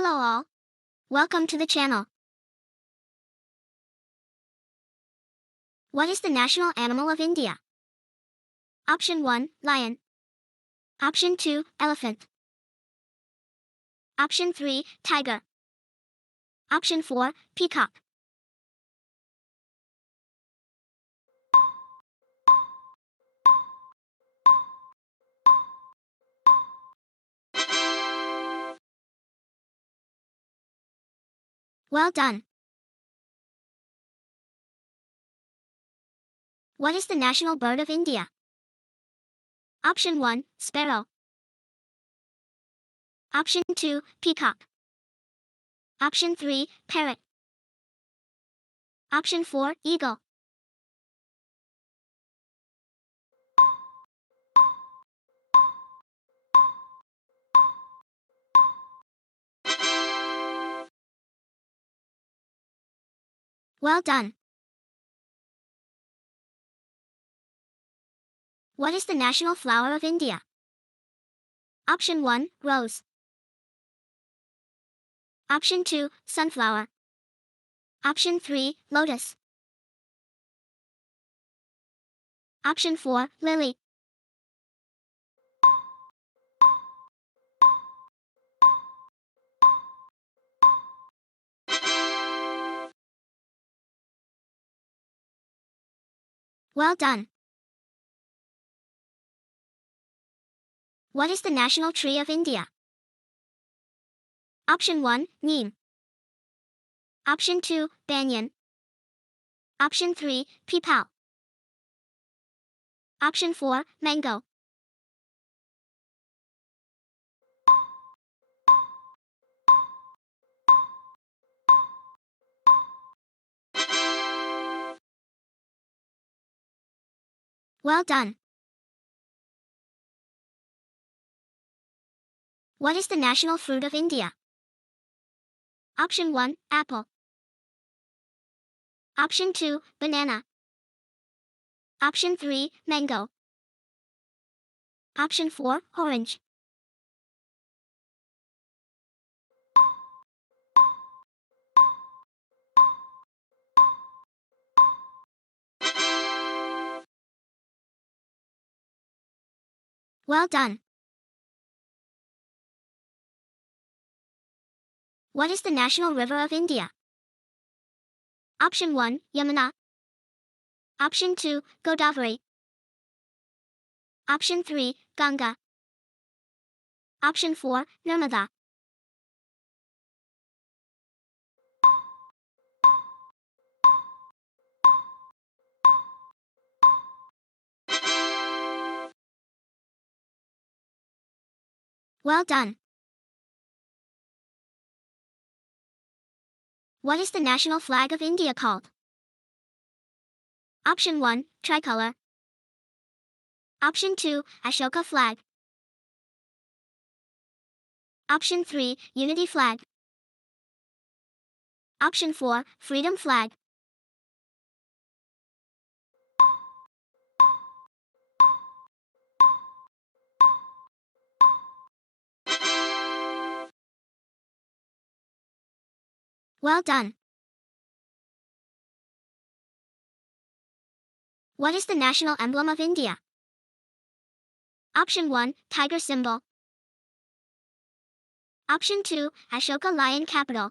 Hello all. Welcome to the channel. What is the national animal of India? Option 1, lion. Option 2, elephant. Option 3, tiger. Option 4, peacock. Well done. What is the national bird of India? Option 1, sparrow. Option 2, peacock. Option 3, parrot. Option 4, eagle. Well done. What is the national flower of India? Option 1, rose. Option 2, sunflower. Option 3, lotus. Option 4, lily. Well done. What is the national tree of India? Option 1, neem. Option 2, banyan. Option 3, peepal. Option 4, mango. Well done. What is the national fruit of India? Option 1, apple. Option 2, banana. Option 3, mango. Option 4, orange. Well done. What is the national river of India? Option 1, Yamuna. Option 2, Godavari. Option 3, Ganga. Option 4, Narmada. Well done. What is the national flag of India called? Option 1, tricolor. Option 2, Ashoka flag. Option 3, unity flag. Option 4, freedom flag. Well done. What is the national emblem of India? Option 1, tiger symbol. Option 2, Ashoka lion capital.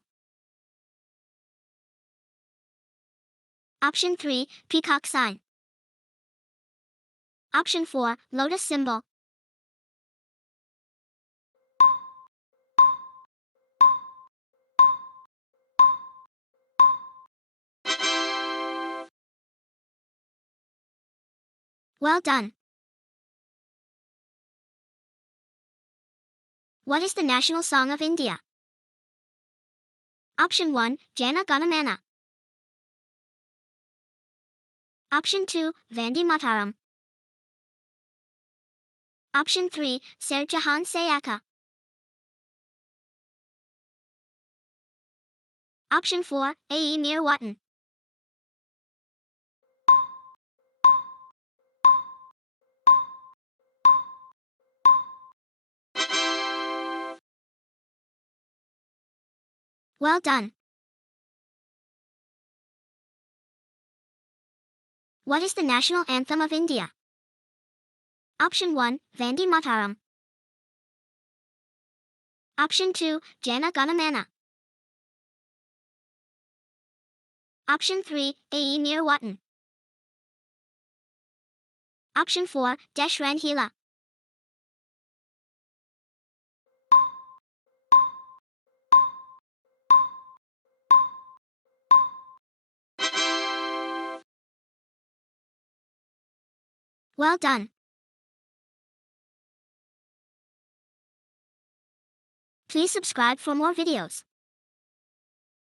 Option 3, peacock sign. Option 4, lotus symbol. Well done. What is the national song of India? Option 1, Jana Gana. Option 2, Vandemataram. Option 3, Ser Jahan Se Aka. Option 4, Ae Mir Watan. Well done. What is the national anthem of India? Option 1, Vandemataram. Option 2, Jana Gana. Option 3, Ae Near Watan. Option 4, Deshran Hila. Well done. Please subscribe for more videos.